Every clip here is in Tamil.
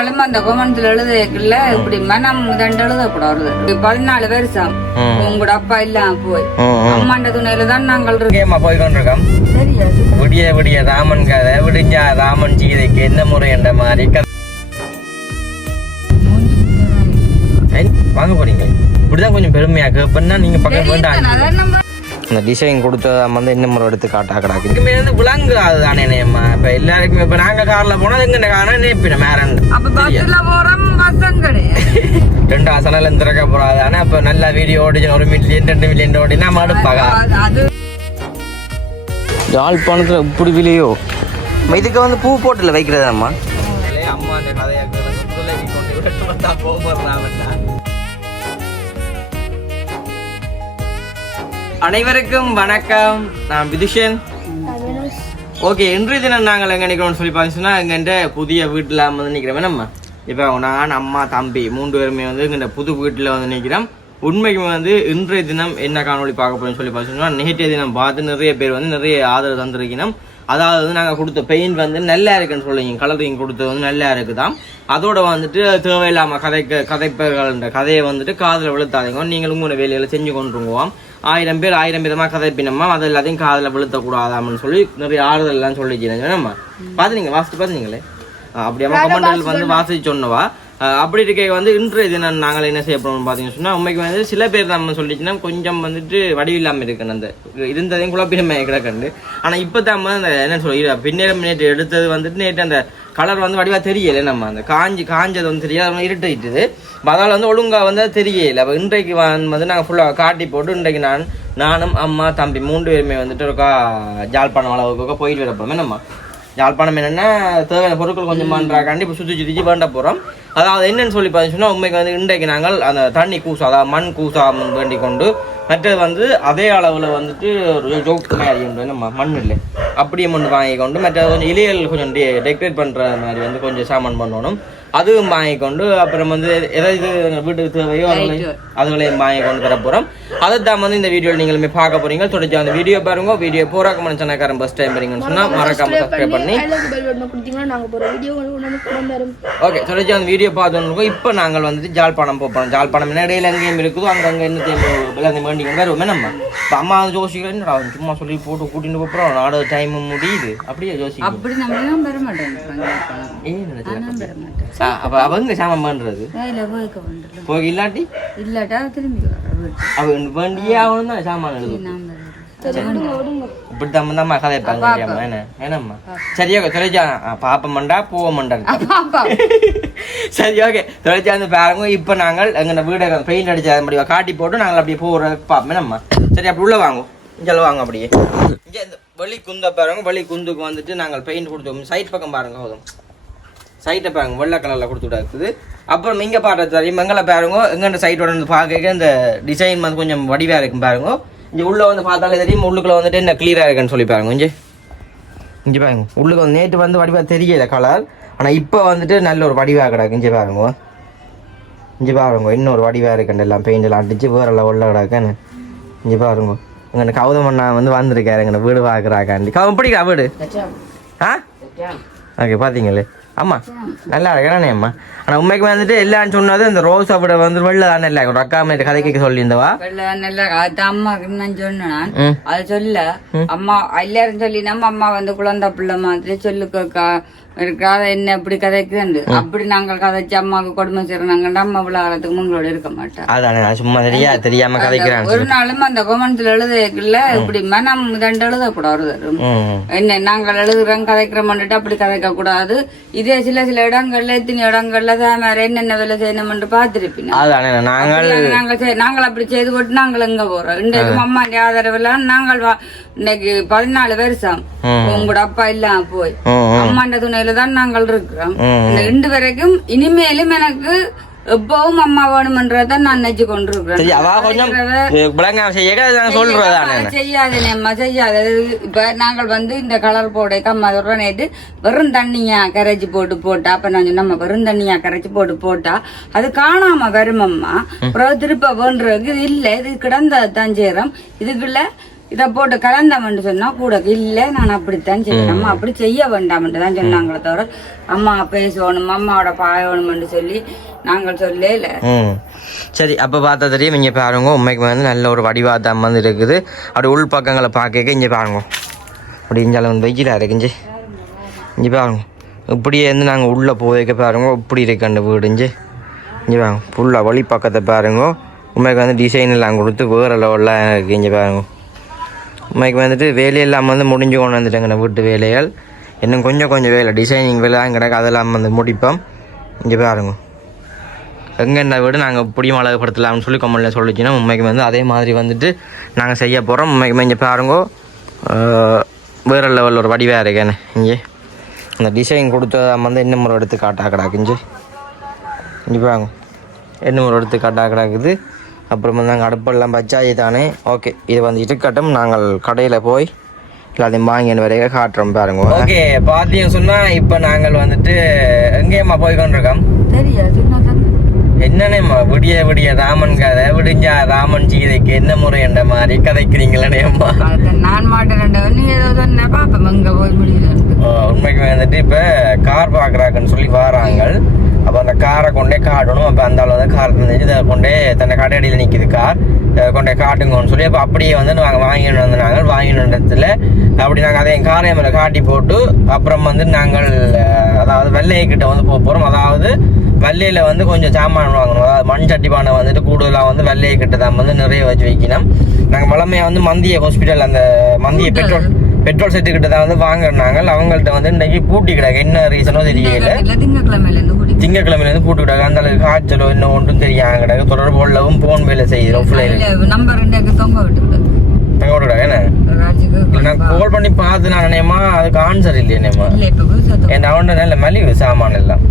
நாளும் அந்த கொமெண்ட்ல எழுதுல இப்படிமா நம்ம ரெண்டு எழுதக்கூடாது. 14 வருஷம் உங்களோட அப்பா இல்லாம போய் அம்மாண்ட துணையில தான் நாங்கள் போய் கொண்டிருக்கோம். விடிய விடிய ராமன் கதை விடிஞ்சா ராமன் சீதைக்கு என்ன முறை என்ற மாதிரி வாங்க போறீங்க. இப்படிதான் கொஞ்சம் பெருமையா கேப்பா நீங்க பக்கம் வேண்டாம். இந்த டிசைன் கொடுத்த வந்து என்ன முறை எடுத்து காட்டா கிடாக்கு வந்து விளங்குறாது தானே. இப்ப எல்லாருக்குமே இப்ப நாங்க கார்ல போனா எங்க காரணம் நினைப்பினேன் மேரன் 2 அசனால திறக்க போறாது. ஆனா இப்ப நல்ல வீடியோ ஓடி 1 மில்லியன் 2 மில்லியன் ஓடி நம்ம அடுப்பாங்க. யாழ்ப்பாணத்துல இப்படி விலையோ இதுக்கு வந்து பூ போட்டுல வைக்கிறது அம்மா அம்மா அந்த கதையா அனைவருக்கும் வணக்கம். நான் விதுஷன். ஓகே, இன்றைய தினம் நாங்கள் எங்கே நிற்கிறோம்னு சொல்லி பார்த்தீங்கன்னா எங்கள்கிட்ட புதிய வீட்டில் வந்து நிற்கிறோம். நம்ம இப்போ நான் அம்மா தம்பி 3 பேருமே வந்து எங்கள்கிட்ட புது வீட்டில் வந்து நிற்கிறோம். உண்மைக்கு வந்து இன்றைய தினம் என்ன காணொலி பார்க்க போகிறோம்னு சொல்லி பார்த்தீங்கன்னா நேற்றைய தினம் பார்த்து நிறைய பேர் வந்து நிறைய ஆதரவு தந்திருக்கணும். அதாவது வந்து நாங்கள் கொடுத்த பெயிண்ட் வந்து நல்லா இருக்குன்னு சொல்லிங்க, கலரிங் கொடுத்தது வந்து நல்லா இருக்குதான். அதோட வந்துட்டு தேவையில்லாமல் கதைப்பர்கள்ன்ற கதையை வந்துட்டு காதில் விழுத்தாதீங்க. நீங்களும் உங்களோட வேலையில் செஞ்சு கொண்டுருவோம். 1000 பேர் 1000 விதமாக கதைப்பினம்மா, அது எல்லாத்தையும் காதில் விழுத்தக்கூடாதாம்னு சொல்லி நிறைய ஆறுதல் எல்லாம் சொல்லிக்கிறேன். நம்ம பார்த்துனீங்க வாசித்து பார்த்துனீங்களே அப்படியாம கமெண்ட்கள் வந்து வாசிச்சு சொன்னவா. அப்படி இருக்க வந்து இன்றைய தினம் நாங்கள் என்ன செய்ய போறோம்னு பார்த்தீங்கன்னு சொன்னால் உண்மைக்கு வந்து சில பேர் நம்ம சொல்லிச்சுன்னா கொஞ்சம் வந்துட்டு வடிவில்லாமல் இருக்கணும். அந்த இருந்ததையும் குழப்பினமே கிடக்கண்டு. ஆனால் இப்போ தான் அந்த என்ன சொல்ல பின்னேரம் நேற்று எடுத்தது வந்துட்டு நேற்று அந்த கலர் வந்து வடிவாக தெரியலை. நம்ம அந்த காஞ்சது வந்து தெரியாது, இருட்டுது. அதால் வந்து ஒழுங்காக வந்து தெரியல. அப்போ இன்றைக்கு வந்து நாங்கள் ஃபுல்லாக காட்டி போட்டு இன்றைக்கு நானும் அம்மா தம்பி 3 பேருமே வந்துட்டு ஒருக்கா ஜாழ்ப்பாணம் அளவுக்கு போயிட்டு வரப்போமே. நம்ம யாழ்ப்பாணம் என்னென்னா தேவையான பொருட்கள் கொஞ்சம் பண்ணுறாக்காண்டி இப்போ சுற்றி வேண்ட போகிறோம். அதாவது என்னென்னு சொல்லி பார்த்தீங்கன்னா உண்மைக்கு வந்து இன்றைக்கு நாங்கள் அந்த தண்ணி கூசா, அதாவது மண் கூசா வேண்டி கொண்டு மற்றது வந்து அதே அளவில் வந்துட்டு ஒரு ஜோக்கு மாதிரி உண்டு நம்ம மண் இல்லை அப்படியே மண் வாங்கி கொண்டு மற்றது கொஞ்சம் இலைகள் கொஞ்சம் டெக்கரேட் பண்ணுற மாதிரி வந்து கொஞ்சம் சாமான் பண்ணணும். அதுவும் வாங்கி கொண்டு அப்புறம் வந்து எதாவது வீட்டுக்கு தேவையோ அதுகளையும் வாங்கி கொண்டு தர போகிறோம். அதை தான் வந்து இந்த வீடியோவில் நீங்களுமே பார்க்க போறீங்க. தொடர்ச்சி அந்த வீடியோ பாருங்க. வீடியோ போறாக்க மனுஷனாக்காரன் ஃபர்ஸ்ட் டைம் பாருங்கன்னு சொன்னால் மறக்காம சப்ஸ்கிரைப் பண்ணி ஓகே தொடர்ச்சி அந்த வீடியோ பார்த்தோம். இப்போ நாங்கள் வந்துட்டு ஜாழ்ப்பாணம் போகிறோம். ஜாழ்ப்பாணம் என்ன இடையில எங்கேயும் இருக்குதோ அங்கங்கே என்ன தேவை வேண்டிங்க வருவோமே. நம்ம இப்போ அம்மா வந்து யோசிக்கிறேன் சும்மா சொல்லி போட்டு கூட்டிட்டு போகிறோம். நாடு டைம் முடியுது அப்படியே யோசிக்க அப்படி நம்ம வர மாட்டேன். அப்ப அவங்க சாமான் பண்றது போக இல்லாட்டி திரும்பி வேண்டியே ஆகணும் தான் சாமான் இப்படித்தான் கதைப்பாங்க. என்னம்மா சரியா தொலைச்சா பாப்பமண்டா போவமண்டா சரி ஓகே தொலைச்சா வந்து பாருங்க. இப்ப நாங்கள் எங்க வீட பெயிண்ட் அடிச்சா முடிவா காட்டி போட்டு நாங்கள் அப்படியே போற பாப்போமே. நம்ம சரி அப்படி உள்ள வாங்க இங்கே வாங்க. அப்படியே இங்கே இந்த வலி குந்த பாருங்க. வலி குந்துக்கு வந்துட்டு நாங்கள் பெயிண்ட் கொடுத்தோம். சைட் பக்கம் பாருங்க போதும். சைட்டை பாருங்க வெள்ளை கலரில் கொடுத்துட்டா இருக்குது. அப்புறம் இங்கே பாடுறது தெரியும் எங்களை பாருங்க. எங்கள்கிட்ட சைட்டோட வந்து பார்க்க இந்த டிசைன் வந்து கொஞ்சம் வடிவாக இருக்கும் பாருங்க. இங்கே உள்ளே வந்து பார்த்தாலே தெரியும் உள்ளுக்குள்ள வந்துட்டு என்ன கிளியராக இருக்குன்னு சொல்லி பாருங்க. இங்கே பாருங்க உள்ளுக்கு வந்து நேற்று வந்து வடிவாக தெரியல கலர். ஆனால் இப்போ வந்துட்டு நல்ல ஒரு வடிவாக கிடக்கு. இங்கே பாருங்க இன்னொரு வடிவாக இருக்குன்னு எல்லாம் பெயிண்ட் எல்லாம் அடிச்சு வேற உள்ள கிடக்குன்னு. இங்கே பாருங்க எங்கள் கௌதமண்ணா வந்து வந்திருக்காரு எங்களை வீடு பார்க்குறாக்காண்டி. பிடிக்கா வீடு ஓகே பார்த்தீங்களே. ஆமாம் நல்லா இருக்கிறானே அம்மா. ஆனால் உண்மைக்கு வந்துட்டு எல்லான்னு சொன்னது இந்த ரோஸ் அப்படி வந்து வெள்ள தானே இல்லை அக்கா அம்மா கதை கேட்க சொல்லியிருந்தவா வெள்ள நல்லா அம்மாக்கு நான் சொன்னேன். அது சொல்ல அம்மா எல்லாரும் சொல்லி நம்ம அம்மா வந்து குழந்தை பிள்ளை மாதிரி சொல்லுக்கா இருக்காத என்ன இப்படி கதைக்குது அப்படி நாங்கள் கதைச்சு அம்மாவுக்கு கொடுமை செய்யறாங்க. அம்மா விழாக்கிறதுக்கு முன்னோட இருக்க மாட்டேன். அதானே சும்மா தெரியாம கதைக்கிறேன். ஒரு நாளும் அந்த கொமெண்ட்ல எழுதுல இப்படிமா நம்ம 2 எழுதக்கூடாது. என்ன நாங்கள் எழுதுறோம் கதைக்கிறோம் அப்படி கதைக்க கூடாது. இதே சில இடங்கள்ல எத்தனை இடங்கள்ல வேற என்னென்ன வேலை செய்யணும் பார்த்திருப்பீங்க. நாங்கள் அப்படி செய்து போட்டு நாங்கள் எங்க போறோம். இன்றைக்கு அம்மா ஆதரவு நாங்கள் இன்னைக்கு 14 வருஷம் உங்களோட அப்பா இல்லாம போய் அம்மாண்ட துணையில தான் நாங்கள் இருக்கிறோம். இன்று வரைக்கும் இனிமேலும் எனக்கு எப்பவும் அம்மா வேணும்ன்றத நான் நினைச்சு கொண்டிருக்கிறேன். செய்யாதேம்மா செய்யாத. இப்ப நாங்கள் வந்து இந்த கலர் போட அம்மா நேற்று வெறும் தண்ணியா கரைச்சி போட்டா அப்ப நான் நம்ம வெறும் தண்ணியா கரைச்சி போட்டா அது காணாம வருமம்மா. அப்புறம் திருப்ப வேண்டுறதுக்கு இது இல்ல இது கிடந்த தான் செய்யறோம். இதுக்குள்ள இதை போட்டு கலந்தோம்னு சொன்னா கூட இல்ல நான் அப்படித்தான் செய்யணும் அம்மா அப்படி செய்ய வேண்டாம்னு தான் சொன்னாங்களே தவிர அம்மா பேசணும் அம்மாவோட பாயணும்னு சொல்லி நாங்கள் சொல்லல. சரி அப்போ பார்த்தா தெரியும் இங்கே பாருங்க உண்மைக்கு வந்து நல்ல ஒரு வடிவாதம் வந்து இருக்குது. அப்படி உள் பக்கங்களை பார்க்க இங்கே பாருங்க அப்படி இஞ்சால வந்து வெயிலாக இருக்குஞ்சு இங்கே பாருங்க இப்படியே வந்து நாங்கள் உள்ளே போய்க்க பாருங்க இப்படி இருக்கு அந்த வீடுஞ்சு இங்கே பாருங்க ஃபுல்லாக வழி பக்கத்தை பாருங்க உண்மைக்கு வந்து டிசைன் எல்லாம் கொடுத்து வேறு லெவலில் இருக்குது. இங்கே பாருங்க உண்மைக்கு வந்துட்டு வேலையெல்லாம் வந்து முடிஞ்சு கொண்டு வந்துட்டாங்க வீட்டு வேலைகள் இன்னும் கொஞ்சம் வேலை டிசைனிங் வேலை தான் கிடக்கு அதெல்லாம் வந்து முடிப்போம். இங்கே பாருங்க எங்கென்ன வீடு நாங்கள் இப்படியும் அழகுப்படுத்தலாம்னு சொல்லி கம்மலில் சொல்லிச்சுன்னா உண்மைக்கு வந்து அதே மாதிரி வந்துட்டு நாங்கள் செய்ய போகிறோம். உண்மைக்குமே இங்கே பாருங்க வேறு லெவலில் ஒரு வடிவாக இருக்கேன்னு இங்கே அந்த டிசைன் கொடுத்ததை வந்து இன்னும் ஒரு எடுத்து காட்டாக கிடக்குஞ்சு இங்கே பாருங்க இன்னும் ஒரு எடுத்து காட்டாக கிடக்குது. அப்புறம் வந்து நாங்கள் அடுப்பெல்லாம் பச்சாயி தானே. ஓகே இது வந்து இருக்கட்டும் நாங்கள் கடையில் போய் எல்லாத்தையும் வாங்கின வரைக்கும் காட்டுறோம் பாருங்க. ஓகே பார்த்தீங்கன்னு சொன்னால் இப்போ நாங்கள் வந்துட்டு எங்கேயம்மா போய் கொண்டிருக்கோம் தெரியாது என்னன்னேம்மா விடிய ராமன் கதை விடிஞ்சா ராமன் சீதைக்கு என்ன முறை என்ற மாதிரி கதைக்கிறீங்களேம்மா. நான் மாட்டேன் நீங்க ஏதோ சொன்ன பாப்பா எங்க போய் முடியல. உண்மைக்கு வந்துட்டு இப்போ கார் பார்க்குறாங்கன்னு சொல்லி வராங்க. அப்போ அந்த காரை கொண்டே காட்டணும். அப்போ அந்த அளவு வந்து கார் தந்துச்சு இதை கொண்டே தன்னை கடையடியில் நிற்கிது கார் கொண்டே காட்டுங்கன்னு சொல்லி அப்போ அப்படியே வந்து நாங்கள் வாங்கிட்டு வந்து நாங்கள் வாங்கின இடத்துல அப்படி நாங்கள் அதை என் காரை மேலே காட்டி போட்டு அப்புறம் வந்து நாங்கள் அதாவது வெள்ளைக்கிட்ட வந்து போக போகிறோம். அதாவது வெள்ளையில் வந்து கொஞ்சம் சாமான் வாங்கணும். அதாவது மண் சட்டி பானை வந்துட்டு கூடுதலாக வந்து வெள்ளைக்கிட்ட தான் வந்து நிறைய வச்சு வைக்கணும். நாங்கள் வளமையாக வந்து மந்திய ஹாஸ்பிட்டல் அந்த மந்திய பெட்ரோல் செட்டுக்கிட்ட தான் வந்து வாங்கினாங்க. அவங்கள்ட்ட வந்து இன்றைக்கி பூட்டி கிடாங்க. என்ன ரீசனோ தெரியல. திங்கக்கிழமையிலேருந்து பூட்டி விடாங்க. அந்த அளவுக்கு காய்ச்சலோ இன்னும் ஒன்றும் தெரியாங்க கிடாங்க. தொடர்பு உள்ளவும் போன் வேலை செய்யுறோம். நான் கால் பண்ணி பார்த்து நான் நினைமா அதுக்கு ஆன்சர் இல்லையேமா. என் அவன்ட நல்ல மலிவு சாமான் எல்லாம்.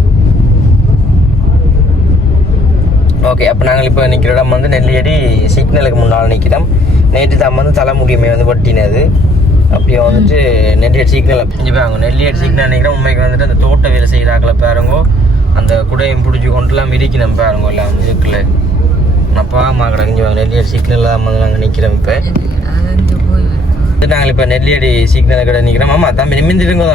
ஓகே அப்போ நாங்கள் இப்போ நிற்கிற இடம் வந்து நெல்லியடி சிக்னலுக்கு முன்னால் நிற்கிறோம். நேற்று தான் வந்து தலைமுடியுமே வந்து வட்டினது அப்படியே வந்துட்டு நெல்லியடி சிக்னல் இங்கே பாருங்க. நெல்லியடி சிக்னல் நிற்கிறோம். உண்மைக்கு வந்துட்டு அந்த தோட்ட வேலை செய்கிறாக்களை பாருங்கோ அந்த குடையும் பிடிச்சி கொண்டுலாம் மிதிக்கணும் பாருங்க எல்லாம் இருக்குல்ல. நான் பாமா கிடக்கு நெல்லியடி சிக்னலில் தான் வந்து நாங்கள் நிற்கிறோம். இப்போ நாங்கள் இப்போ நெல்லியடி சிக்னல் கடை நிற்கிறோம். ஆமாம் தம்பி நிமிந்திருங்கோ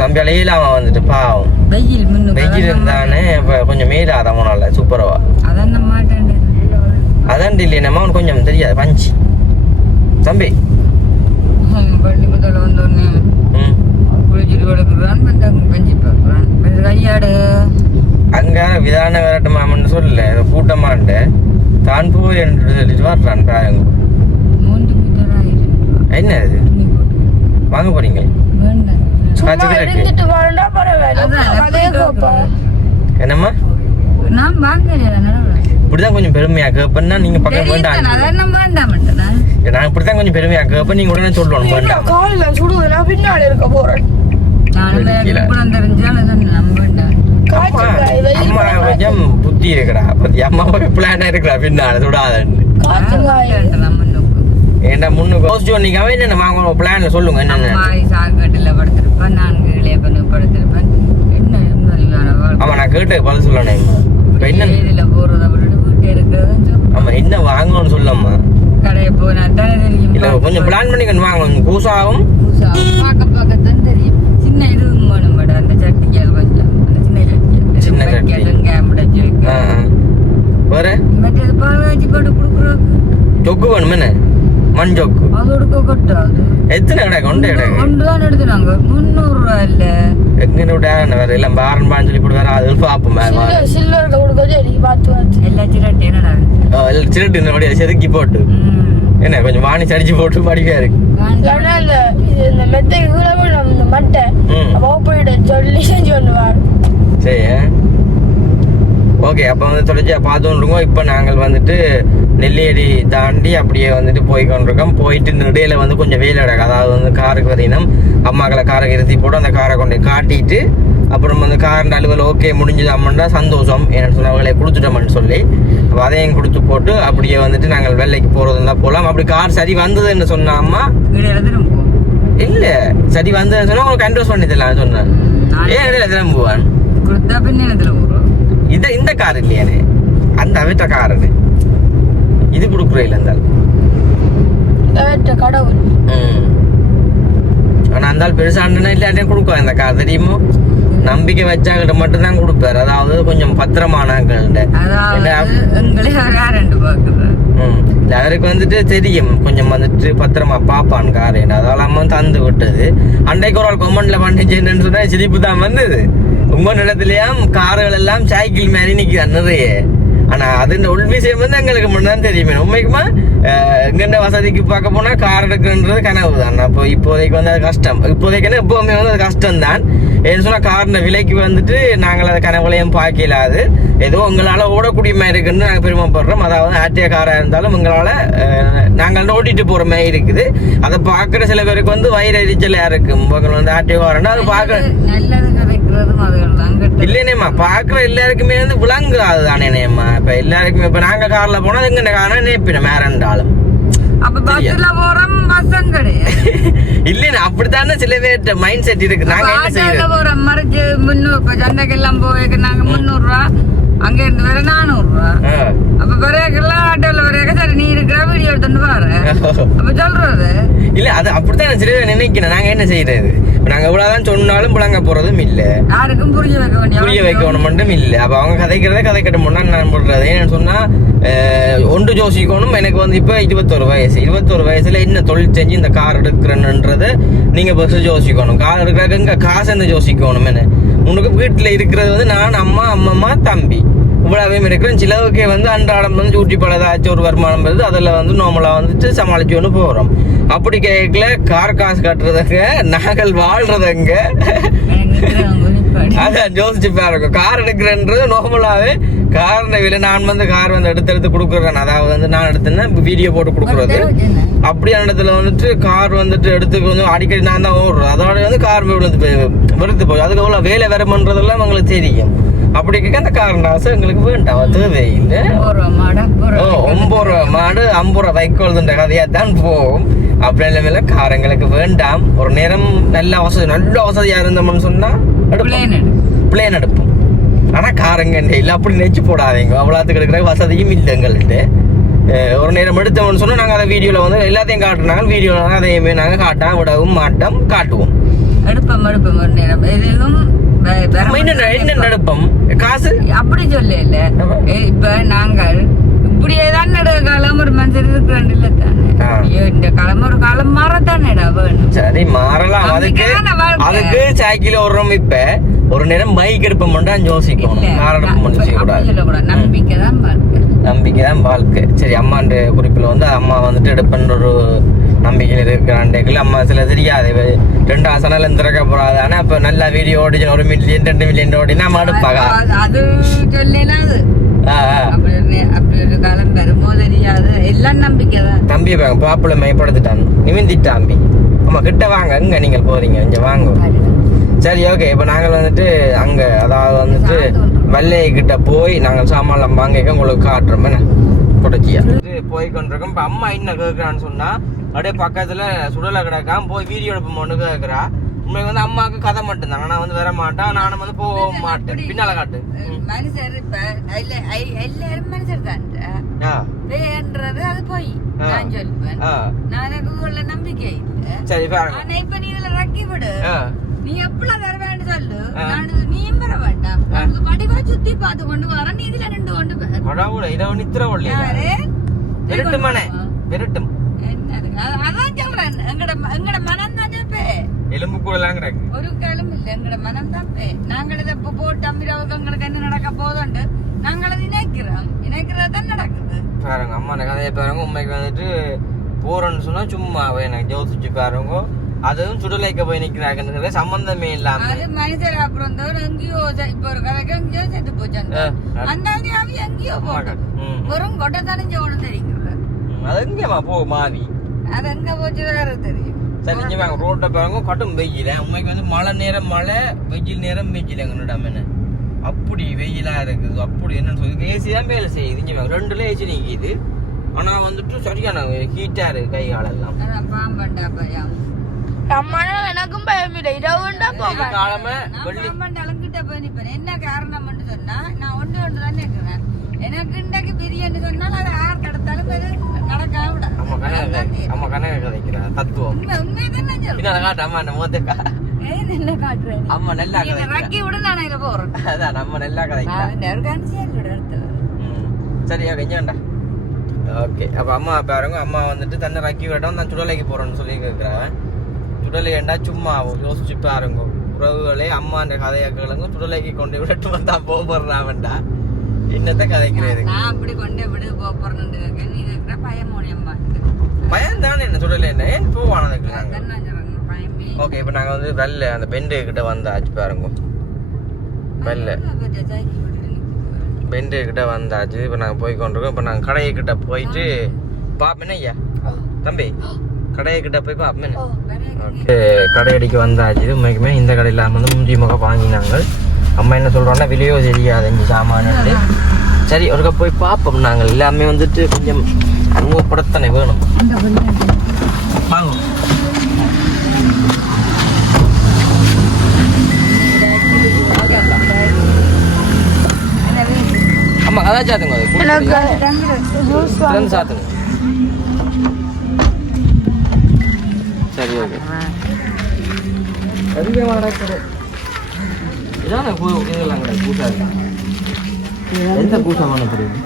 தம்பி அலையிலாம வந்துட்டு பாவம் வெயில் இருந்தானே இப்போ கொஞ்சம் மேலாதவனால சூப்பரவா அதான் இல்லையே நம்ம அவனுக்கு கொஞ்சம் தெரியாது பஞ்சி தம்பி அங்க விதான விரட்டமாமன்னு சொல்லல கூட்டமான்ட்டு தான் போய் என்று சொல்லிட்டு வர்றான் பாருங்க. என்ன அது வாங்க போறீங்க என்னம்மா இப்படிதான் கொஞ்சம் பெருமையா கேப்பன்னா நீங்க பக்கம் வேண்டாம். நான் இப்படிதான் கொஞ்சம் பெருமையா கேப்ப நீங்க உடனே சொல்லணும் வேண்டாம். அம்மா கொஞ்சம் புத்தி இருக்கிறா பத்தி அம்மா பிளானா இருக்கிறா பின்னால சுடாதன்னு ஏண்டா முன்னுக்கு யோசிச்சு வந்தீங்க என்ன வாங்க பிளான்ல சொல்லுங்க என்னென்ன. ஆமா நான் கேட்டு பதில் சொல்லணும். இப்ப என்ன ஆமா என்ன வாங்கணும்னு சொல்லம்மா கடையை போனா இல்ல கொஞ்சம் பிளான் பண்ணிக்கணும் வாங்கணும். பூசாவும் சின்ன இதுவும் வேணும் அந்த சட்டிக்கால் கொஞ்சம் சின்ன சட்டி வேற தொக்கு வேணும் என்ன மண் ஜோக்கு எத்தனை கடை கொண்டு தான் எடுத்துனாங்க 300 ரூபாய் இல்ல எங்க விட வேற எல்லாம் பாரன் பான்னு சொல்லி போட்டு வேற அது பாப்போம் எல்லாம் சிரட்டு என்னோட செதுக்கி போட்டு என்ன கொஞ்சம் வாணி சடிச்சு போட்டு படிக்கா இருக்கு சரி ஓகே அப்போ வந்து தொடர்ச்சியாக பார்த்துருக்கோம். இப்போ நாங்கள் வந்துட்டு நெல்லியடி தாண்டி அப்படியே வந்துட்டு போய் கொண்டிருக்கோம். போயிட்டு இடையில வந்து கொஞ்சம் வெயில் அடக்கு அதாவது வந்து காருக்கு வரையினோம். அம்மாக்களை காரை இருத்தி போட்டு அந்த காரை கொண்டு காட்டிட்டு அப்புறம் வந்து கார் அலுவல் ஓகே முடிஞ்சுதாமண்டா சந்தோஷம் என்னென்னு சொன்ன வேலையை கொடுத்துட்டோம்னு சொல்லி அப்போ அதையும் கொடுத்து போட்டு அப்படியே வந்துட்டு நாங்கள் வேலைக்கு போகிறது இருந்தால் போகலாம். அப்படி கார் சரி வந்ததுன்னு சொன்ன அம்மா இல்லை சரி வந்ததுன்னு சொன்னால் உங்களுக்கு கண்ட்ரோஸ் பண்ணி தரலாம் சொன்னேன். ஏன் இடையில திரும்புவான் இந்த கார் இல்லையானே அந்த அவற்ற காரு இது கொடுக்குற இல்லை இருந்தாலும் கடவுள். ஆனா அந்த ஆள் பெருசாண்டனா இல்லாட்டையும் கொடுக்குவாங்க இந்த கார் தெரியுமோ. நம்பிக்கை வச்சாக்கிட்ட மட்டும்தான் கொடுப்பாரு. அதாவது கொஞ்சம் பத்திரமானாக்கள். அவருக்கு வந்துட்டு தெரியும் கொஞ்சம் வந்துட்டு பத்திரமா பாப்பான் கார். அதெல்லாம் தந்து விட்டது. அன்றைக்கு ஒரு ஆள் கொமெண்ட்ல பண்ணிச்சேன்னு சொன்னா சிரிப்பு தான் வந்தது. உங்க நிலத்திலயும் கார்கள் எல்லாம் சைக்கிள் மாதிரி நிக்கிறான் நிறைய. ஆனா அது இந்த உள் விஷயம் வந்து எங்களுக்கு மட்டும்தான் தெரியுமே. உண்மைக்குமா எங்கெண்ட வசதிக்கு பார்க்க போனா கார் எடுக்குன்றது கனவு தான். அப்போ இப்போதைக்கு வந்து அது கஷ்டம். இப்போதைக்குன்னா எப்பவுமே வந்து அது கஷ்டம் தான். ஏன்னு சொன்னா காரின விலைக்கு வந்துட்டு நாங்கள் அதை கனவுலையும் பார்க்கலாது. ஏதோ உங்களால ஓடக்கூடிய மாதிரி இருக்குன்னு நாங்கள் பெருமைப்படுறோம். அதாவது ஆர்டிஓ காராக இருந்தாலும் உங்களால நாங்கள் ஓட்டிட்டு போற மாதிரி இருக்குது. அதை பார்க்குற சில பேருக்கு வந்து வயிறு எரிச்சலா இருக்கும். உங்களை வந்து ஆர்டிஓ காரன்னா அது பார்க்க இல்லைனேம்மா. பார்க்குற எல்லாருக்குமே வந்து விளங்குறாது தானேனேம்மா. இப்ப எல்லாருக்குமே இப்ப நாங்க கார்ல போனா அது எங்க காரணம் நினைப்பினோம் வேற இருந்தாலும் இல்ல அப்படித்தானே சில பேர் மைண்ட் செட் இருக்கு. நாங்க என்ன செய்யறோம் மறைச்சு 300 சந்தைக்கெல்லாம் போய் நாங்க 300 ரூபா அங்க இருந்து வேற 400 ரூபா. அப்ப வரையெல்லாம் ஆட்டோல வரைய சரி நீ இருக்கிற வீடியோ எடுத்துட்டு பாரு அப்ப சொல்றது இல்ல. அது அப்படித்தான் சில பேர் நினைக்கணும். நாங்க என்ன செய்யறது நாங்க எவ்வளவுதான் சொன்னாலும் புழங்க போறதும் இல்ல. யாருக்கும் புரிய வைக்கணும் மட்டும் இல்ல. அப்ப அவங்க கதைக்கிறத கதைக்கட்டும் நான் போடுறது. ஏன்னு சொன்னா ஒன்று யோசிக்கணும். எனக்கு வந்து இப்ப 21 வயசு. 21 வயசுல என்ன தொழில் செஞ்சு இந்த கார் எடுக்கிறேன்ன்றத நீங்க பஸ் யோசிக்கணும். கார் எடுக்கிறதுக்கு காசு என்ன யோசிக்கணும். என்ன உனக்கு வீட்டுல இருக்கிறது வந்து நான் அம்மா தம்பி இவ்வளவே இருக்கிறேன். சிலவுக்கே வந்து அன்றாடம் வந்து ஊட்டி பழதாச்சும் ஒரு வருமானம் வருது. அதில் வந்து நார்மலா வந்துட்டு சமாளிச்சு ஒன்று போகிறோம். அப்படி கேட்கல கார் காசு கட்டுறதுங்க நாங்கள் வாழ்றதுங்க. அதான் யோசிச்சு பாருங்க. கார் எடுக்கிறன்றது நார்மலாவே காரண விலை நான் வந்து கார் வந்து எடுத்து கொடுக்குறேன். அதாவது வந்து நான் எடுத்தேன்னா வீடியோ போட்டு கொடுக்குறது. அப்படியான இடத்துல வந்துட்டு கார் வந்துட்டு எடுத்து கொஞ்சம் அடிக்கடி நான் தான் ஓடுறேன். அதோட வந்து கார் வெறுத்து போய் அதுக்கு எவ்வளோ வேலை வரமன்றதெல்லாம் உங்களுக்கு தெரியும். அப்படி கேட்க அந்த காரணம் எங்களுக்கு வேண்டாம் தேவையில்லை. 9 ரூபா மாடு 50 ரூபா வைக்கோல்ன்ற கதையா தான் போகும். அப்படி இல்ல காரங்களுக்கு வேண்டாம். ஒரு நேரம் நல்ல வசதியா இருந்தோம்னு சொன்னா பிளேன் எடுப்போம். ஆனா காரங்க இல்லை அப்படி நெச்சு போடாதீங்க. அவ்வளோத்துக்கு எடுக்கிற வசதியும் இல்லை எங்கள்கிட்ட. ஒரு நேரம் எடுத்தோம்னு சொன்னா நாங்க அதை வீடியோல வந்து எல்லாத்தையும் காட்டுனாங்க. வீடியோல அதையுமே நாங்க காட்ட விடவும் மாட்டோம், காட்டுவோம். எடுப்போம் ஒரு நேரம் எதுவும் காசு அப்படி சொல்ல இல்ல. இப்ப நாங்கள் இப்படியேதான் காலம் ஒரு மனுஷன் இருக்கிறான் இல்ல தானே. இந்த காலம் ஒரு காலம் மாறத்தானேடா வேணும். சரி மாறலாம். அதுக்கு சைக்கிள் ஓடுறோம். இப்ப ஒரு நேரம் பைக் எடுப்போம் யோசிக்கணும். நம்பிக்கைதான் வாழ்க்கை. சரி அம்மான்ற குறிப்பில் வந்து அம்மா வந்துட்டு எடுப்பன்ற ஒரு நம்பிக்கையில் இருக்கிறாண்டேக்குள்ள அம்மா சில தெரியாது 2 சனல் திறக்க போறாதானே. அப்ப நல்லா வீடியோ ஓடி 1 மில்லியன் 2 மில்லியன் ஓடி நம்ம எடுப்பாங்க. அது சொல்லலாது. அப்படி ஒரு காலம் வருமோ தெரியாது. எல்லாம் நம்பிக்கை தான். தம்பி பாப்புல மேம்படுத்திட்டான் நிமிந்திட்டாம்பி. அம்மா கிட்ட வாங்க. அங்க நீங்க போறீங்க இங்க வாங்க. சரி ஓகே. இப்ப நாங்கள் வந்துட்டு அங்க அதாவது வந்துட்டு வல்லைய கிட்ட போய் நாங்கள் சாமான் வாங்க உங்களுக்கு காட்டுறோம். என்ன கொடைச்சியா போய் கொண்டிருக்கோம். இப்ப அம்மா என்ன கேட்கிறான்னு சொன்னா அப்படியே பக்கத்துல சுடலை கிடக்காம போய் வீடியோ எடுப்போம்னு கேட்கிறா. உண்மைக்கு வந்து அம்மாவுக்கு கதை மட்டும்தான். ஆனா வந்து வர மாட்டான். நானும் வந்து போக மாட்டேன். பின்னால காட்டு மனுஷர் இப்ப எல்லாரும் மனுஷர் தான்றது அது போய் நான் சொல்லுவேன். நான் எனக்கு உள்ள நம்பிக்கை இல்லை. சரி ஆனா இப்ப நீ இதுல ரக்கி விடு. நீ எப்பலாம் வர வேண்டாம் சொல்லு. நீயும் வர வேண்டாம். படிவா சுத்தி பார்த்து கொண்டு வர. நீ இதுல 2 கொண்டு விரட்டும். அதான் சொல்றேன். எங்கட மனம் தான் எலும்பு கூடலாம் ஒரு காலம் இல்ல. எங்கட மனம் தான் நாங்கள் இதை போட்டு அம்பிராவுக்கு எங்களுக்கு என்ன நடக்க போதுண்டு நாங்கள் அதை இணைக்கிறதான் நடக்குது. பாருங்க அம்மா கதையை பாருங்க. உண்மைக்கு வந்துட்டு போறேன்னு சொன்னா சும்மா எனக்கு யோசிச்சு பாருங்க. அதுவும் சுடலைக்க போய் நிக்கிறாங்க சம்பந்தமே இல்லாம. அது மனிதர் அப்புறம் எங்கேயோ இப்ப ஒரு கதைக்கு எங்கேயோ செத்து போச்சு. அந்த எங்கேயோ போட்டோம். வெறும் கொட்டை தானே ஒண்ணு தெரியுங்க. அது எங்கேயம்மா போ மாவி. அது எங்க போச்சு வேற தெரியும். சரி இங்க வாங்க. ரோட்டை பாருங்க கட்டும் வெயில. உண்மைக்கு வந்து மழை நேரம் மழை, வெயில் நேரம் வெயில். எங்கடம் என்ன அப்படி வெயிலா இருக்குது. அப்படி என்னன்னு சொல்லி ஏசி தான் வேலை செய்யுது. இங்க வாங்க 2ல ஏசி நீக்குது. ஆனா வந்துட்டு சரியான ஹீட்டா இருக்கு கை காலெல்லாம். பாம்பண்டா பயம். எனக்கும் பயமில்லை. என்ன காரணம் சொன்னா நான் ஒன்று தானே இருக்கிறேன். எனக்கு இன்றைக்கு பிரியாணி சொன்னால் அது யார் தடுத்தாலும் அது நடக்காம விட. அம்மா கணக்கு கதைக்கிறா தத்துவம் உண்மைதான் இதை காட்டு அம்மா நம்ம மோத்தக்கா நல்லா காட்டுறேன். அம்மா நல்லா ரக்கி விட நான் இங்க போறேன். அதான் நம்ம நல்லா கதைக்கிறா சரியா கெஞ்சாண்டா ஓகே அப்போ அம்மா பாருங்க அம்மா வந்துட்டு தன்னை ரக்கி விடவும் நான் சுடலைக்கு போறேன்னு சொல்லி கேட்குறேன். சுடலைண்டா சும்மா யோசிச்சு பாருங்க உறவுகளே அம்மா அந்த கதையை கேளுங்க சுடலைக்கு கொண்டு விட்டு வந்தா போடுறான்டா என்னத்த கதைக்கிறது. நான் அப்படி கொண்டே விடு போறேன்னு நீ கேட்கிற பயமோனி அம்மா பயம் தானே என்ன சுடலை என்ன ஏன் போவானதுக்கு நாங்க பயமே. ஓகே இப்போ நாங்கள் வந்து வெள்ளை அந்த பெண்டு கிட்ட வந்தாச்சு பாருங்க வெள்ளை பெண்டு கிட்ட வந்தாச்சு. இப்போ நாங்கள் போய் கொண்டிருக்கோம். இப்போ நாங்கள் கடைக்கிட்ட போயிட்டு பார்ப்பேன் ஐயா தம்பி கடைக்கிட்ட போய் பார்ப்பேன். ஓகே கடையடிக்கு வந்தாச்சு. இது உண்மைக்குமே இந்த கடையில் வந்து முஞ்சி முகம் வாங்கினாங்க. அம்மா என்ன சொல்கிறோன்னா விலையோ தெரியாது இங்கே சாமானு. சரி ஒருக்கா போய் பார்ப்போம். நாங்கள் எல்லாமே வந்துட்டு கொஞ்சம் அனுபவப்படத்தானே வேணும் வாங்க. அம்மா கதா சாத்துங்க அது சாத்துங்க. சரி ஓகே இதான இதெல்லாம் கிடையாது பூசா இருக்கா எந்த பூசாமான தெரியுது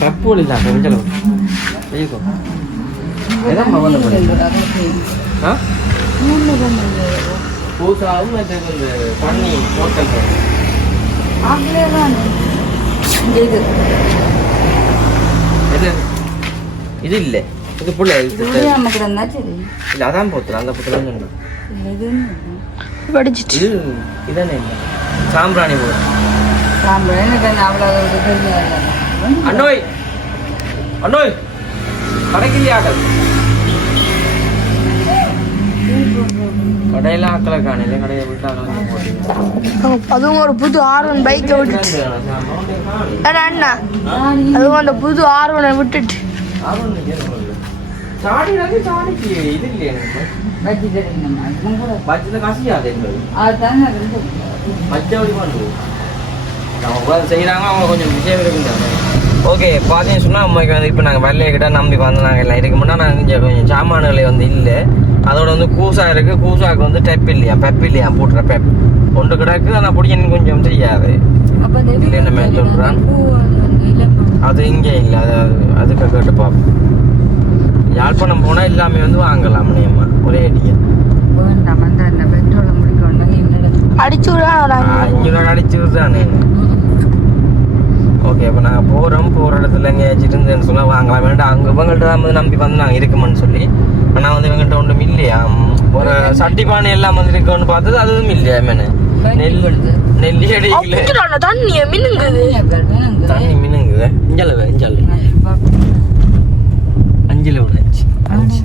கப்போல் இல்லை கொஞ்சம் வெயிக்கும் எதான் மவந்த ஆ பூசாவும் இந்த தண்ணி ஹோட்டல் இது இல்லை இது புள்ள இல்லை அதான் போத்துல அந்த புத்துல படிச்சிட்டு இதானே இல்லை சாம்பிராணி போடு அண்ணோய் அண்ணோய் கடைக்கிறியாக்கள் கடையில ஆக்களை காணல கடையை விட்டு ஆக்களை போட்டீங்க. அதுவும் ஒரு புது R1 பைக்கை விட்டுட்டு அண்ணா அதுவும் அந்த புது R1 விட்டுட்டு இது இல்லையே பட்ஜெட்ல காசியாது பட்ஜெட் பண்ணுவோம் அவங்க செய்கிறாங்க அவங்க கொஞ்சம் விஷயம் இருக்குங்க. ஓகே பார்த்தீங்கன்னு சொன்னால் அம்மாக்கு வந்து இப்போ நாங்கள் வெள்ளையை நம்பி வந்து நாங்கள் எல்லாம் இதுக்கு முன்னாடி நாங்கள் கொஞ்சம் சாமான்களை வந்து இல்லை. அதோட வந்து கூசா இருக்குது. கூசாவுக்கு வந்து டெப் இல்லையா பெப் இல்லையா போட்டுற பெப் ஒன்று கிடக்கு. ஆனால் பிடிக்கணும் கொஞ்சம் தெரியாது இல்லை என்ன மேலே சொல்கிறான் அது இங்கே இல்லை. அதுக்கு கேட்டு பார்ப்போம். யாழ்ப்பாணம் போனால் எல்லாமே வந்து வாங்கலாம் அம்மா ஒரே அடிக்க அடிச்சு அடிச்சு தானே. ஓகே இப்போ நாங்கள் போகிற இடத்துல எங்கேயாச்சும் இருந்துன்னு சொன்னால் வாங்கலாம் வேண்டாம். அங்கே இவங்கள்ட்ட தான் வந்து நம்பி வந்து நாங்கள் இருக்குமென்னு சொல்லி. ஆனால் வந்து இவங்கள்ட்ட ஒன்றும் இல்லையா ஒரு சட்டி பானை எல்லாம் வந்து இருக்குன்னு பார்த்தது அதுவும் இல்லையா மேனு நெல்லி அடிக்கல தண்ணி மினுங்குது இஞ்சளவு அஞ்சில் விட அஞ்சு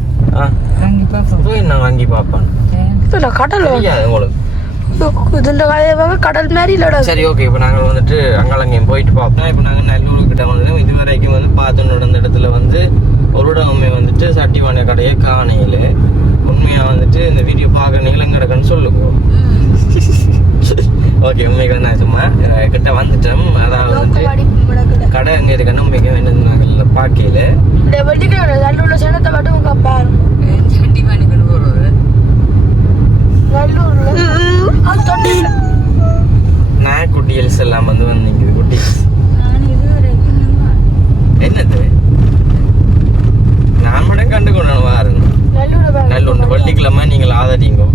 நான் வாங்கி பார்ப்பேன் கடல் உங்களுக்கு கடல் மாதிரி இல்லடா. சரி ஓகே இப்போ நாங்கள் வந்துட்டு அங்கெல்லாம் போயிட்டு பார்ப்போம். இப்போ நாங்கள் நல்லூர்கிட்ட வந்து இது வரைக்கும் வந்து பார்த்து நடந்த இடத்துல வந்து ஒரு இடமே வந்துட்டு சட்டி வானை கடையை காணையில் உண்மையாக வந்துட்டு இந்த வீடியோ பார்க்க நீளம் கிடக்குன்னு சொல்லுங்க. ஓகே உண்மைக்கு நான் சும்மா கிட்ட வந்துட்டோம். அதாவது வந்து கடை அங்கே இருக்குன்னு உண்மைக்கு வேண்டியது நாங்கள் பார்க்கல நல்லூர்ல சனத்தை மட்டும் பாரு சட்டி பண்ணி கொண்டு போறது நான் குட்டியல்ஸ் எல்லாம் வந்து வந்தீங்க குட்டிஸ் என்னது நான் மட்டும் கண்டுக்கொண்டு வாருங்க நல்லுண்டு வெள்ளிக்கிழமை நீங்கள் ஆதரிங்கோ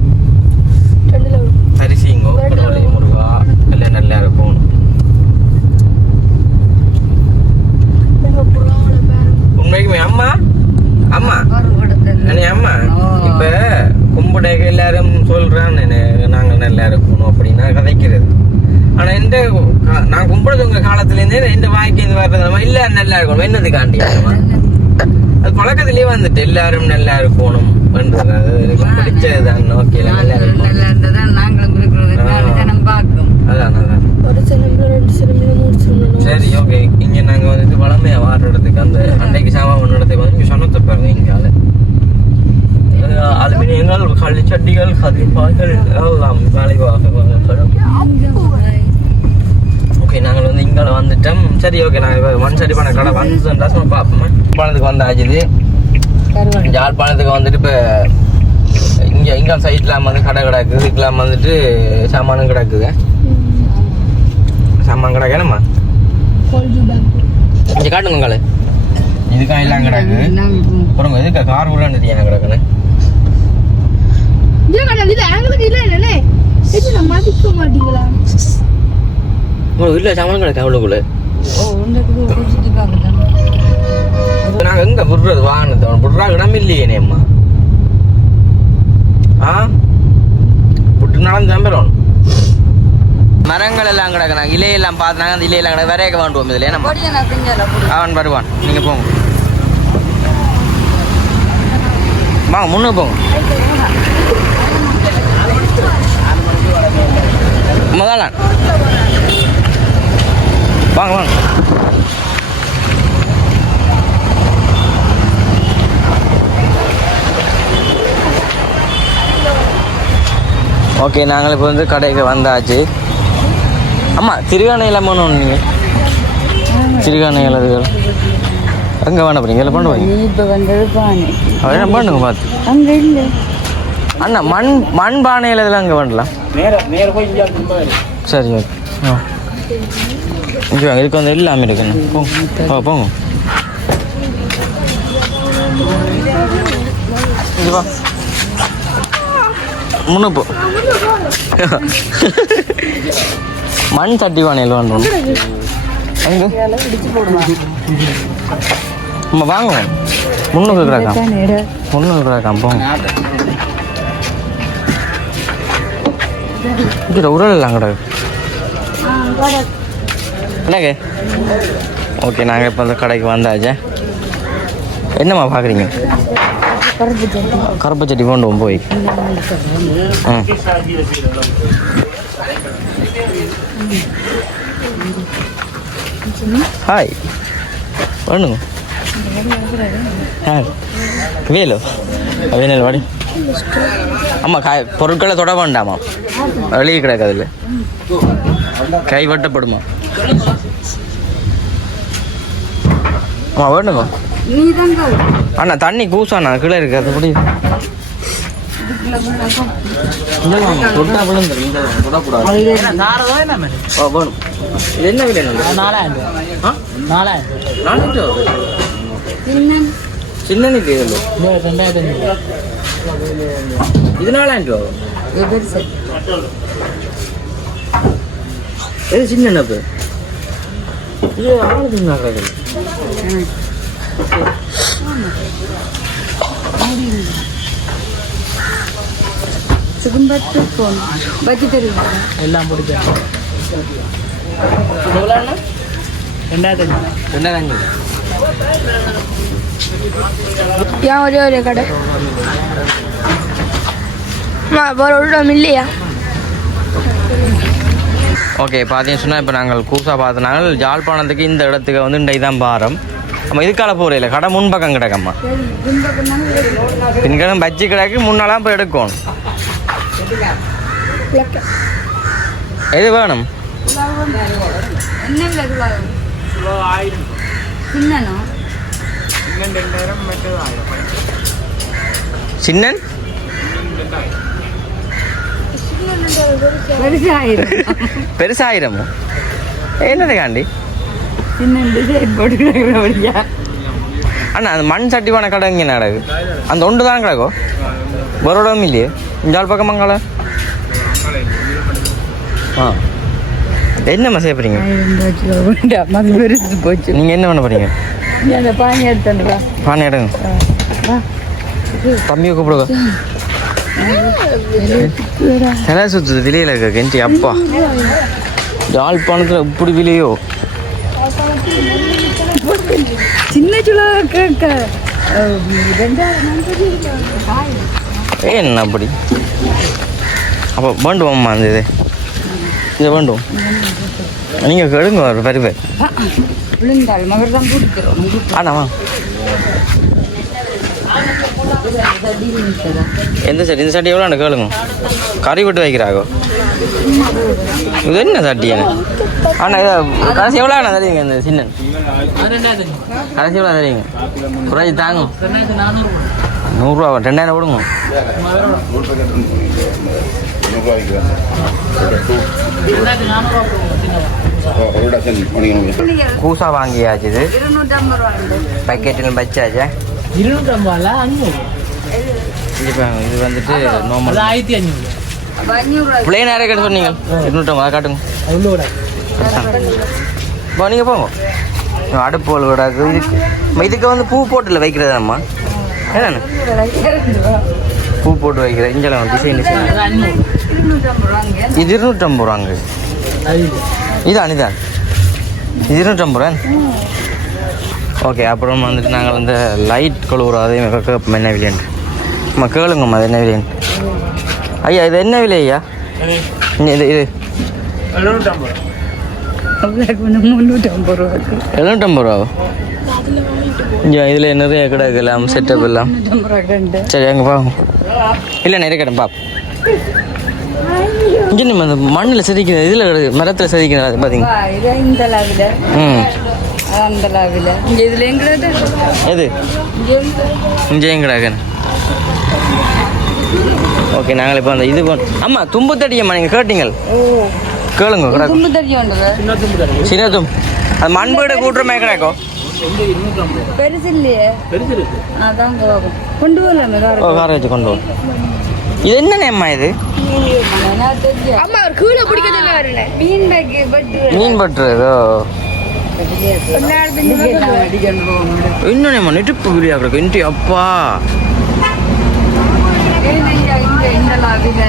தரிசிங்கோ கடவுளை முருகா எல்லாம் நல்லா இருக்கும். உண்மைக்குமே அம்மா அம்மா அம்மா இப்ப கும்பிடைக்கு எல்லாரும் சொல்றான்னு நாங்கள் நல்லா இருக்கணும் அப்படின்னா கதைக்கிறது. ஆனா இந்த நான் கும்பிடுறது உங்க காலத்துல இருந்தே இந்த வாய்க்கு இது வர்றது இல்ல நல்லா இருக்கணும் என்னது காண்டி அது பழக்கத்திலேயே வந்துட்டு எல்லாரும் நல்லா இருக்கணும் பிடிச்சதுதான். ஓகே சரி ஓகே இங்க நாங்க வந்துட்டு வளமையா வாடுறதுக்கு அந்த அன்னைக்கு சாமான் பண்ணுறதுக்கு வந்து இங்க சொன்னத்தை பாருங்க இங்கால அலுமினியங்கள் களிச்சட்டிகள் கதிர்பாய்கள் எல்லாம் வேலைவாக ஓகே நாங்கள் வந்து இங்க கடை வந்துட்டோம். சரி ஓகே, நான் இப்போ மண் சட்டிப்பான கடை வந்துட்டா சும்மா பார்ப்போம். யாழ்ப்பாணத்துக்கு வந்தாச்சுது. யாழ்ப்பாணத்துக்கு வந்துட்டு இப்போ இங்கே சைட்லாம் வந்து கடை கிடக்குது, இதுக்கெல்லாம் வந்துட்டு சாமானும் கிடக்குது. சாமான் கிடக்கு என்னம்மா இங்கே காட்டுங்க உங்களை. இதுக்காக எல்லாம் கிடக்கு. அப்புறம் எதுக்கா கார் உள்ள தெரியும் கிடக்குன்னு இல்லை சாமான் கிடக்கு அவ்வளோக்குள்ள. நாங்கள் எங்கே விடுறது வாகனத்தை விடுறா இடம் இல்லையே நேம்மா. விட்டு நடந்து நம்புறோம். மரங்கள் எல்லாம் கிடக்குறாங்க, இலையெல்லாம் பார்த்தாங்க. அந்த இலையெல்லாம் கிடக்கு வரையக்க வேண்டுவோம் இதில் நம்ம. அவன் வருவான், நீங்கள் போங்க வாங்க முன்னே போங்க. முதலான் வாங்க வாங்க. ஓகே, நாங்கள் இப்போ வந்து கடைக்கு வந்தாச்சு. ஆமாம், திருகாணையில் போகணும். நீங்கள் திருகாணையில் அதுகள் அங்கே வேணா போறீங்க, எல்லாம் பண்ணுவாங்க. என்ன பண்ணுங்க பார்த்து அங்கே இல்லை அண்ணா. மண் பானையில் இதெல்லாம் அங்கே பண்ணலாம். சரி ஓகே. இங்கே வாங்க, இதுக்கு வந்து எல்லாமே இருக்குண்ணா. போங்க போங்க. இங்கே வா முன்ன போ. மண் சட்டி பானையில் வேணும். அங்கே நம்ம வாங்க. முன்னுக்கு கிடக்காம், முன்னுக்கு கிடக்காம். போங்க. இங்கே உரல் எல்லாம் கிடக்கு என்னங்க. ஓகே, நாங்கள் இப்போ அந்த கடைக்கு வந்தாச்சே. என்னம்மா பார்க்குறீங்க? கருப்பு சட்டி கொண்டு போய். ஹாய் வேணுங்க. வேலு வேணல் வாடி. ஆமாம், பொருட்களை தொட வேண்டாமா, வெளியே கிடக்காது. இல்லை கை வெட்டப்படுமா? ஆமாம் வேணுங்க. அண்ணா தண்ணி கூசாண்ணா கீழே இருக்கு. அது எப்படி என்ன விலை? 4000 சின்னனுக்கு இது 4000 ரூபா. எது சின்ன இது ஆளுதுங்க. எல்லாம் முடிச்சு 2000 ஏன் ஒரே ஒரே கடை வேற ஒரு இடம் இல்லையா? ஓகே, பார்த்தீங்கன்னு சொன்னால் இப்போ நாங்கள் கூசா பார்த்தனால யாழ்ப்பாணத்துக்கு இந்த இடத்துக்கு வந்து இன்றைக்கு தான் பாரம். நம்ம இதுக்கால போகிற இல்லை, கடை முன்பக்கம் கிடக்கம்மா. பின்கடம் பஜ்ஜி கிடக்கு, முன்னாலாம் போய் எடுக்கணும். எது வேணும்? சின்னன் பெருசாயிரமோ என்னது காண்டி? அண்ணா அந்த மண் சட்டிவான கடை இங்கே நடக்கு. அந்த ஒன்று தான் கிடக்கும், ஒரு இடம் இல்லையே. இஞ்சால் பக்கம் மங்கள. என்னம்மா செய்ய போறீங்க? நீங்கள் என்ன பண்ண போறீங்க? பானை எடுங்க. தம்பியை கூப்பிடுங்க. சில சுற்றுது விலையில் இருக்க கெஞ்சி. அப்பா யாழ்ப்பாணத்தில் இப்படி விலையோ? சின்ன என்ன அப்படி? அப்போ வேண்டுவோம்மா அந்த இதை வேண்டும். நீங்கள் கெடுங்க ஒரு பருவ விழுந்தால் மகர் தான் கொடுக்குறோம். ஆனாமா எந்த சட்டி இந்த சட்டி எவ்வளோ கேளுங்க கறி விட்டு வைக்கிறாகோ இது என்ன சட்டி அண்ணா இதை கடைசி எவ்வளோ அண்ணா தெரியுங்க இந்த சின்ன கடைசி எவ்வளோ தெரியுங்க குறைச்சி தாங்க 100 ரூபா 2000 கொடுங்க கூசா வாங்கியாச்சு இது பேக்கெட்டில் வச்சாச்சா 250 இது வந்துட்டு நார்மல் 500 பிளேன் யாரே கேட்டு சொன்னீங்க 250 அதை காட்டுங்க நீங்கள் போங்க அடுப்பு விடாது இதுக்கு வந்து பூ போட்டில் வைக்கிறது அம்மா என்னண்ணா பூ போட்டு வைக்கிறேன் இஞ்சலாம் டிசைன் இது 250 ரூபாங்க இதான் இது 250 ரூபா ஓகே அப்புறம் வந்துட்டு நாங்கள் வந்து லைட் கழுவுறோம் அதே கேட்போம் என்ன விலையன்ட்டு அம்மா கேளுங்கம்மா அது என்ன விலையன்ட்டு ஐயா இது என்ன விலை ஐயா இது இது 350 ரூபா 750 ரூபா இங்கே இதில் நிறைய கிடக்கலாம் செட்டப் எல்லாம் சரி அங்கே பாப்போம் இல்லை நிறைய கிடம் பாப்போம் இங்கே நம்ம அந்த மண்ணில் செதிக்கிறது இதில் கிடக்கு மரத்தில் செதிக்கிறது அது பார்த்தீங்க இந்த லாவில் அந்த லாவில் இங்கே இதில் எங்கிறது எது இங்கே கிடக்கு ஓகே நாங்கள் இப்போ அந்த இது அம்மா தும்பு தடியம்மா நீங்கள் கேட்டீங்க கேளுங்க கிடக்கு தும்பு தடியோண்டு சின்ன தும்பு அது மண்பீடு கூட்டுறமே கிடக்கும் பெருசு இல்லையே அதான் போகும் கொண்டு வரலாம் ஓ காரை வச்சு கொண்டு வரும் இது என்னண்ணேம்மா இது அம்மா ஒரு கீழே பிடிக்கிறதுல வரல மீன் பேக்கு பட்டு மீன் பட்டுறதோ இன்னொன்னேம்மா நெட்டுப்பு விழியா கிடக்கு இன்ட்டு அப்பா இந்த லாவில்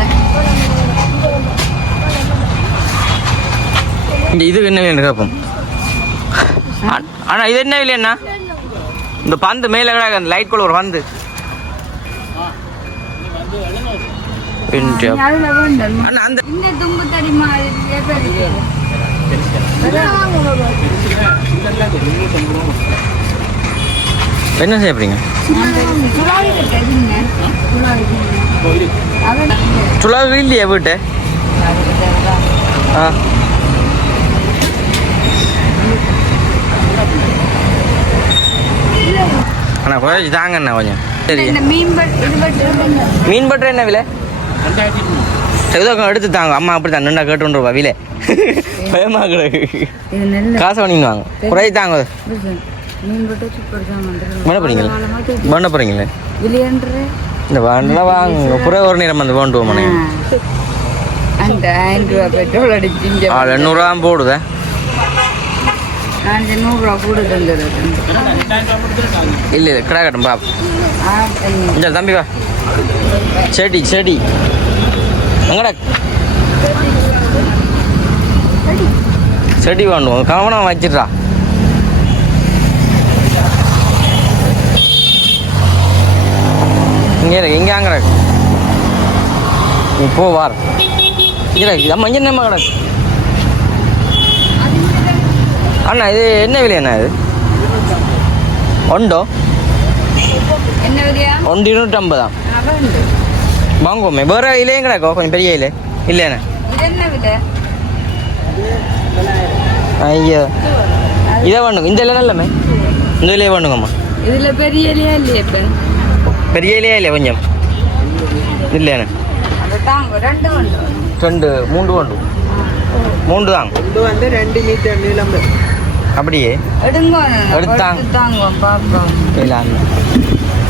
இந்த இது என்ன விலை கேட்போம் அண்ணா இது என்ன விலை அண்ணா இந்த பந்து மேலே கிடக்கு அந்த லைட் கூட ஒரு பந்து அண்ணா அந்த இந்த தும்பு தடி மாதிரி என்ன செய்யப்படுறீங்க சுலாவி இல்லையா வீட்டு ஆ அண்ணா கொஞ்சம் தாங்க அண்ணா கொஞ்சம் சரி மீன் பட்டர் என்ன விலை ஏதோ எடுத்து தாங்க அம்மா அப்படி தான் நின்றா கேட்டு ரூபா விலை பயமாக கிடக்கு காசை பண்ணிங்க வாங்க குறைச்சி தாங்க பண்ண போறீங்களே பண்ண போறீங்களே இந்த வாண்டெல்லாம் வாங்க புற ஒரு நேரம் வந்து வேண்டுவோம் மனே அந்த 1000 ரூபா பெட்ரோல் அடிச்சிங்க 800 ரூபா போடுதே நான் 100 ரூபா கூட தந்துடுறேன் இல்லை இல்லை கிடா கட்டும் பாப் இந்த தம்பி வா செடி செடி எங்கடா செடி வாண்டுவோம் கவனம் வச்சிட்றா இங்கே இருக்கு இங்கே அங்கே கிடக்கு நீ போ வார் இங்கே நம்ம இங்கே நம்ம கிடக்கு அண்ணா இது என்ன விலை அண்ணா இது ஒண்டோ என்ன விலையா 250 தான் வாங்குவோமே வேறு இலையும் கிடக்கோ கொஞ்சம் பெரிய இலை இல்லைண்ணே இது என்ன விலை ஐயோ இதை வேணுங்க இந்த இலை நல்லமே இந்த இலையை வேணுங்கம்மா இதுல பெரிய இலையா இல்லையா இப்ப பெரிய இலையா இல்லை கொஞ்சம் இல்லைண்ணே அதுதான் 2 உண்டு 3 உண்டு 3 தான் இது வந்து 2 மீட்டர் நீளம் அப்படியே எடுங்க எடுத்தாங்க. தாங்க பாப்பா இல்லை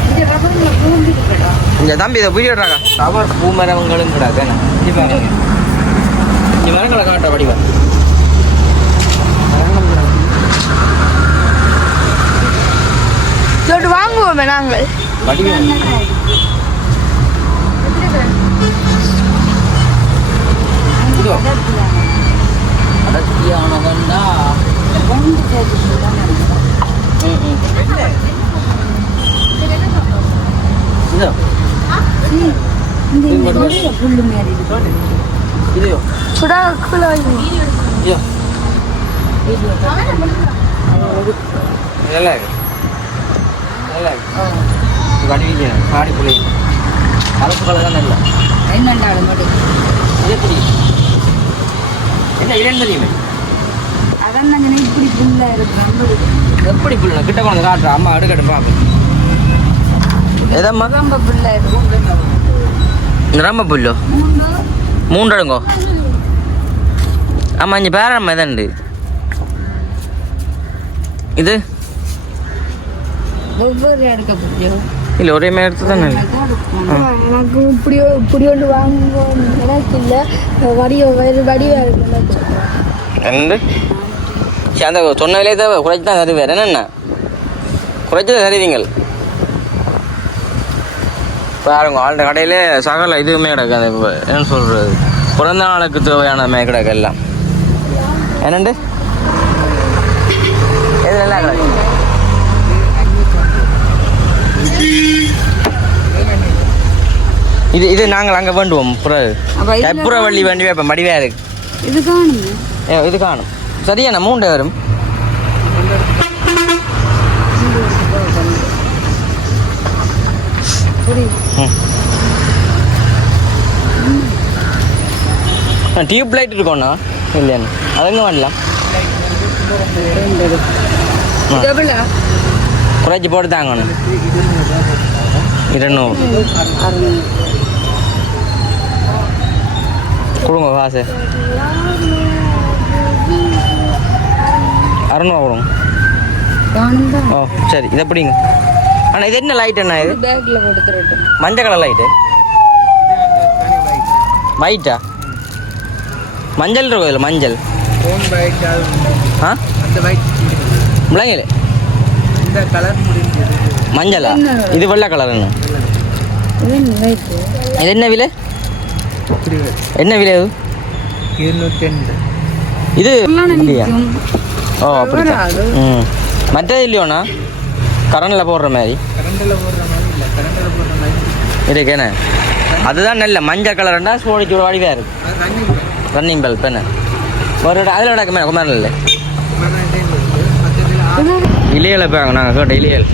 இது ரப்பர்ல பூந்துக்குடா இந்த தம்பி இதை புரியுறாங்க அவர் பூ மரங்களும் கிடாது இப்போ இந்த மரங்களை காட்ட வடிவா சொல்லிட்டு வாங்குவோமே நாங்கள் வடிவம் இதோ அடர்த்தியானதா இதோ புல்லு மாதிரி இதோ சுடா கீழே இதோ நல்லா இருக்கு நல்லா இருக்கு கடிவிக்கணும் காடி புள்ளி கலப்பு கலர் தான் இல்லை என்னண்டாலும் மட்டும் இது எப்படி என்ன இல்லைன்னு தெரியுமே அதான் நாங்கள் இப்படி புல்லா இருக்கிறோம் எப்படி புள்ள கிட்ட கொண்டு காட்டுறேன் அம்மா எடுக்கட்டும் பார்ப்போம் ஏதம்மா ரொம்ப புல்லா இருக்கும் ரொம்ப புல்லோ 3 அடுங்கோ ஆமாம் இங்கே பேரம்மா எதாண்டு இது ஒவ்வொரு அடுக்க புரியும் இல்லை ஒரே மாதிரி எடுத்து தானே எனக்கு இப்படி ஒன்று வாங்குவோம் எனக்கு இல்லை வடிவாக இருக்கு என்னண்டு சரி அந்த சொன்ன விலையை தேவை குறைச்சி தான் தருவார் என்னென்ன குறைச்சி தான் தருவீங்கள் பாருங்க ஆள்கிட்ட கடையில் சகல இதுவுமே கிடக்கு அந்த என்ன சொல்கிறது பிறந்த நாளுக்கு தேவையானமே கிடக்கு எல்லாம் என்னண்டு எது நல்லா கிடக்கு இது நாங்கள் அங்கே வேண்டுவோம் புறவள்ளி வேண்டி வைப்போம் மடிவே இருக்கு இது காணுங்க இது காணும் சரியாண்ணா 3 வரும் டியூப் லைட் இருக்கோண்ணா இல்லையாண்ணா அதுங்க வேண்டலாம் குறைச்சி போட்டு தாங்கண்ணா 200 கொடுங்க காசு 600 கொடுங்க ஓ சரி இதை பிடிங்க அண்ணா இது என்ன லைட் அண்ணா இது பேக்ல போட்டு தரட்டும் மஞ்சள் கலர் லைட்டு ஒயிட்டா மஞ்சள் இருக்கும் இதில் மஞ்சள் ஃபோன் பைக் ஆ அந்த பைக் முள்ளங்கில் இந்த கலர் முடிஞ்சது மஞ்சளா இது வெள்ளை கலருங்க இது என்ன விலை என்ன விலை இது 210 இது இல்லையா ஓ அப்படிதான் ம் மற்றது இல்லையோண்ணா கரண்டில் போடுற மாதிரி கரண்டில் போடுற மாதிரி இல்லை கரண்டில் போடுற மாதிரி இருக்கேண்ணே அதுதான் நல்ல மஞ்சள் கலர்ண்டா சோடிச்சு ஒரு வடிவாக இருக்கு ரன்னிங் பல்ப் என்ன ஒரு அதில் நடக்குமே குமாரில் இல்லை இலையில போங்க நாங்கள் கேட்ட இலையல்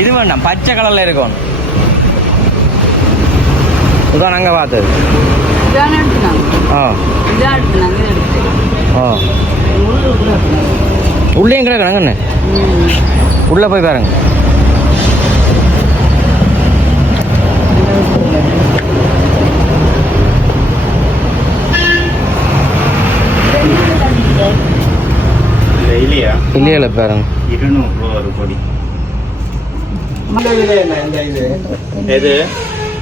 இது வேண்டாம் பச்சை கலரில் இருக்கணும் இதுதான் நாங்கள் பார்த்தது இதான் எடுத்துனாங்க ஆ இதான் எடுத்துனாங்க ஆ உள்ளேயும் கிடக்கணுங்கண்ணே உள்ளே போய் பாருங்க இல்லையில பாருங்க 200 ஒரு கொடி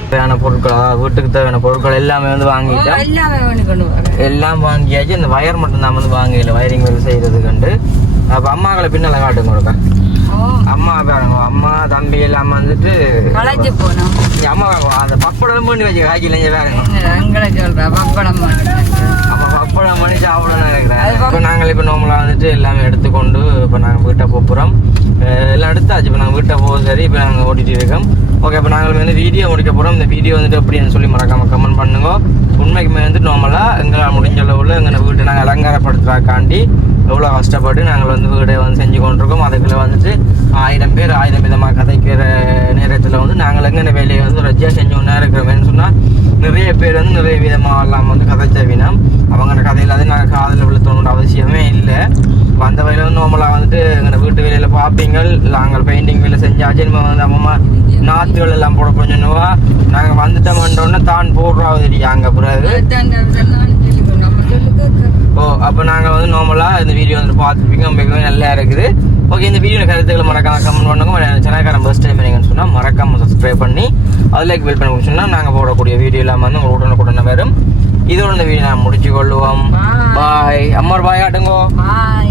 தேவையான பொருட்கள் வீட்டுக்கு தேவையான பொருட்கள் எல்லாமே வந்து வாங்கிட்டோம் எல்லாமே பண்ணி கொண்டு வரேன் எல்லாம் வாங்கியாச்சு இந்த வயர் மட்டும் தான் வந்து வாங்கல வயரிங் வந்து செய்யறதுக்கு அப்போ அம்மாக்களை பின்னால காட்டுங்க ஒருக்கா அம்மா பாருங்க அம்மா தம்பி எல்லாம் வந்துட்டு களைச்சு போனோம் அம்மா அந்த பப்படம் பண்ணி வச்சு காய்ச்சல் பாருங்க எங்களை சொல்றேன் பப்படம் அப்போ பப்படம் பண்ணி சாப்பிடணும் இருக்கிறேன் இப்போ நாங்கள் இப்போ நார்மலாக வந்துட்டு எல்லாமே எடுத்துக்கொண்டு இப்போ நாங்கள் வீட்டை போகிறோம் எல்லாம் எடுத்தாச்சு இப்போ நாங்கள் வீட்டை போக சரி இப்போ நாங்கள் ஓட்டிகிட்டு இருக்கோம் ஓகே இப்போ நாங்கள் வந்து வீடியோ முடிக்க போகிறோம் இந்த வீடியோ வந்துட்டு எப்படின்னு சொல்லி மறக்காமல் கமெண்ட் பண்ணுங்க உண்மைக்குமே வந்துட்டு நார்மலாக எங்களால் முடிஞ்ச அளவில் எங்கள் வீட்டை நாங்கள் அலங்காரப்படுத்துறதுக்காண்டி எவ்வளோ கஷ்டப்பட்டு நாங்கள் வந்து வீடை வந்து செஞ்சு கொண்டிருக்கோம் அதுக்குள்ளே வந்துட்டு 1000 பேர் 1000 விதமாக கதைக்கிற நேரத்தில் வந்து நாங்கள் எங்கே வேலையை வந்து ரஜ்ஜா செஞ்சு ஒன்றா இருக்கிறோமேன்னு சொன்னால் நிறைய பேர் வந்து நிறைய விதமாக எல்லாம் வந்து கதைச்ச வினம் அவங்களோட கதையில் வந்து நாங்கள் காதில் விழுத்தணுன்ற அவசியமே இல்லை அந்த வகையில் வந்து நார்மலாக வந்துட்டு எங்கள் வீட்டு வேலையில் பார்ப்பீங்க நாங்கள் பெயிண்டிங் வேலை செஞ்சாச்சு நம்ம வந்து அம்மா நாற்றுகள் எல்லாம் போட கொஞ்சம்வா நாங்கள் வந்துட்டோம்ன்றோன்னே தான் போடுறாவது அங்கே பிறகு ஓ அப்போ நாங்கள் வந்து நார்மலாக இந்த வீடியோ வந்து பார்த்துருப்பீங்க ரொம்பவே நல்லா இருக்குது ஓகே இந்த வீடியோ கருத்துக்களை மறக்காம கமெண்ட் பண்ணுங்க சேனல்காரன் ஃபர்ஸ்ட் டைம் பண்ணீங்கன்னு சொன்னால் மறக்காம சப்ஸ்கிரைப் பண்ணி அதில் பில் பண்ணி சொன்னால் நாங்கள் போடக்கூடிய வீடியோ இல்லாமல் வந்து உங்களுக்கு உடனே வரும் இதோட இந்த வீடியோ நான் முடிச்சு கொள்ளுவோம் பாய் அம்மா பாய் காட்டுங்கோ பாய்